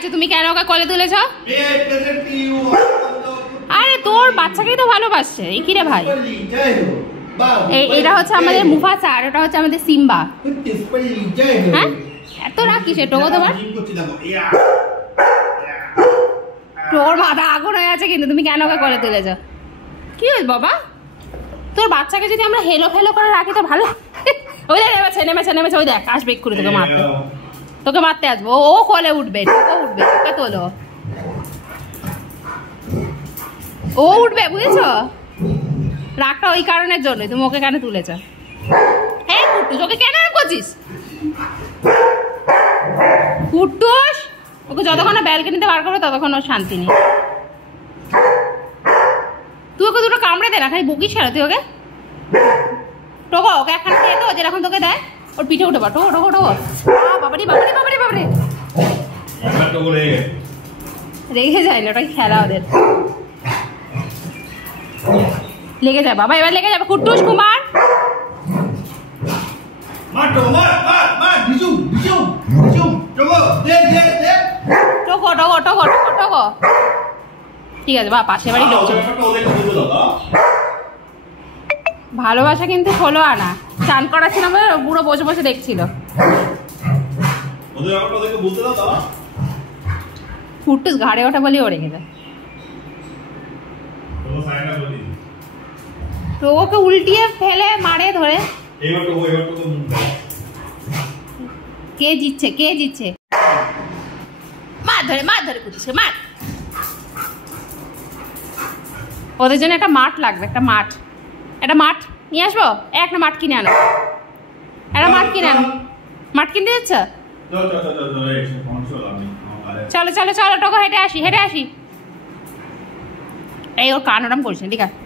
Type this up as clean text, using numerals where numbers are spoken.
আছে, তুমি কেন ওকে কোলে তুলেছ? আরে তোর বাচ্চাকেই তো ভালোবাসছে। এই কি রে ভাই, এটা হচ্ছে আমাদের মুফাসা আর ওটা হচ্ছে আমাদের সিম্বা। হ্যাঁ এত রাগ কিসে টোকো তোমার? তোর মাথা আগুন হয়ে আছে কিন্তু, তুমি কেন ওকে কোলে তুলেছ? কি হয়েছে বাবা? তোর বাচ্চাকে যদি আমরা হেলো ফেলো করে রাখি তো ভালো। ওই দেখ নেমেছে ওই দেখ আসবে এক্ষুনি তোকে মারতে, তোকে মারতে আসবো। ও কোলে উঠবে, ও উঠবে, তোকে তোলো, ও উঠবে বুঝেছো? রাগটা ওই কারণের জন্যই, তুমি ওকে কেন তুলেছ? হ্যাঁ কুট্টুস, ওকে কেন করছিস? কুট্টুস ওকে যতক্ষণ না ব্যালকনিতে বার করবে ততক্ষণ ওর শান্তি নেই। তুই ওকে দুটো কামড়ে দে না, খালি বকিস কেন তুই ওকে? টোকো ওকে একখানা খেয়ে তো যেরকম তোকে দেয়, ওর পিঠে উঠে পড়। টোকো বাবারি রেগে যায় না, ওটাই খেলা ওদের। লেগে যায় বাবা, এবার লেগে যাবে। কুট্টুস কুমার টোকো ঠিক আছে বা পাশে বাড়ি লোক। ভালোবাসা কিন্তু 16 আনা। চান করাচ্ছিলাম, বুড়ো বসে বসে দেখছিল। কুট্টুস ঘাড়ে ওঠা বলে ওরে গেছে। তো ওকে উল্টিয়ে ফেলে মারে ধরে। কে জিতছে? মার ধরে কুট্টুস মার। ওদের জন্য একটা মাঠ লাগবে, একটা মাঠ নিয়ে আসবো। একটা মাঠ কিনে আনো, মাঠ কিনতে যাচ্ছ? চলো টোকো হেঁটে আসি। এই ওর কান ওরম করিস না, ঠিক আছে?